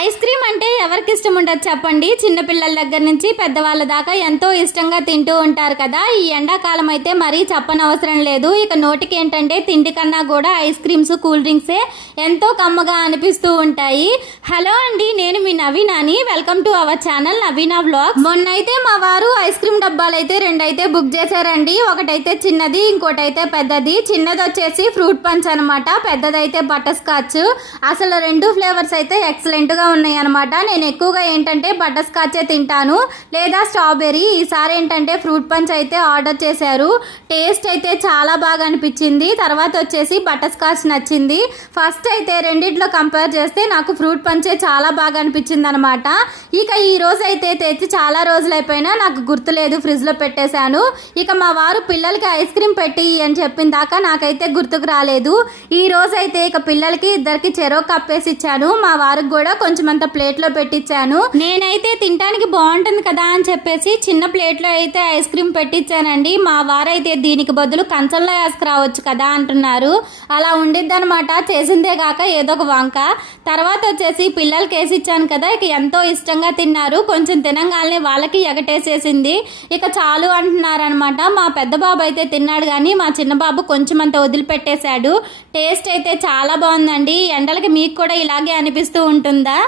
Ice cream అంటే ఎవరికి ఇష్టం ఉండదు చెప్పండి. చిన్నపిల్లల దగ్గర నుంచి పెద్దవాళ్ళ దాకా ఎంతో ఇష్టంగా తింటూ ఉంటారు కదా. ఈ ఎండాకాలం అయితే మరీ చెప్పనవసరం లేదు. ఇక నోటికి ఏంటంటే తిండి కన్నా కూడా ఐస్ క్రీమ్స్, కూల్ డ్రింక్సే ఎంతో కమ్మగా అనిపిస్తూ ఉంటాయి. హలో అండి, నేను మీ నవీనాని. Welcome to our channel Naveena vlogs. మొన్నైతే మా వారు ఐస్ క్రీమ్ డబ్బాలు అయితే రెండైతే బుక్ చేశారండి. ఒకటైతే చిన్నది, ఇంకోటైతే పెద్దది. చిన్నది వచ్చేసి ఫ్రూట్ పంచ్ అనమాట, పెద్దదైతే బటర్ స్కాచ్. అసలు రెండు ఫ్లేవర్స్ అయితే ఎక్సలెంట్ గా ఉన్నాయి అనమాట. నేను ఎక్కువగా ఏంటంటే బటర్ స్కాచే తింటాను, లేదా స్ట్రాబెర్రీ. ఈసారి ఏంటంటే ఫ్రూట్ పంచ్ అయితే ఆర్డర్ చేశారు. టేస్ట్ అయితే చాలా బాగా అనిపించింది. తర్వాత వచ్చేసి బటర్ స్కాచ్ నచ్చింది. ఫస్ట్ అయితే రెండిట్లో కంపేర్ చేస్తే నాకు ఫ్రూట్ పంచే చాలా బాగా అనిపించింది అనమాట. ఇక ఈ రోజు అయితే తెచ్చి చాలా రోజులు అయిపోయినా నాకు గుర్తులేదు, ఫ్రిడ్జ్ లో పెట్టేశాను. ఇక మా వారు పిల్లలకి ఐస్ క్రీమ్ పెట్టి అని చెప్పిన దాకా నాకైతే గుర్తుకు రాలేదు. ఈ రోజు అయితే ఇక పిల్లలకి ఇద్దరికి చెరో కప్పేసి ఇచ్చాను. మా వారికి కూడా కొంచెం అంత ప్లేట్ లో పెట్టించాను. నేనైతే తినడానికి బాగుంటుంది కదా అని చెప్పేసి చిన్న ప్లేట్ లో అయితే ఐస్ క్రీమ్ పెట్టించానండి. మా వారైతే దీనికి బదులు కంచంలో వేసుకురావచ్చు కదా అంటున్నారు. అలా ఉండిద్ది అనమాట, చేసిందే కాక ఏదో ఒక వంక. తర్వాత వచ్చేసి పిల్లలకి వేసి ఇచ్చాను కదా, ఇక ఎంతో ఇష్టంగా తిన్నారు. కొంచెం తినంగానే వాళ్ళకి ఎగటేసేసింది. ఇక చాలు అంటున్నారనమాట. మా పెద్ద బాబు అయితే తిన్నాడు, కానీ మా చిన్న బాబు కొంచెం అంత వదిలిపెట్టేశాడు. టేస్ట్ అయితే చాలా బాగుందండి. ఎండలకి మీకు కూడా ఇలాగే అనిపిస్తూ ఉంటుందా?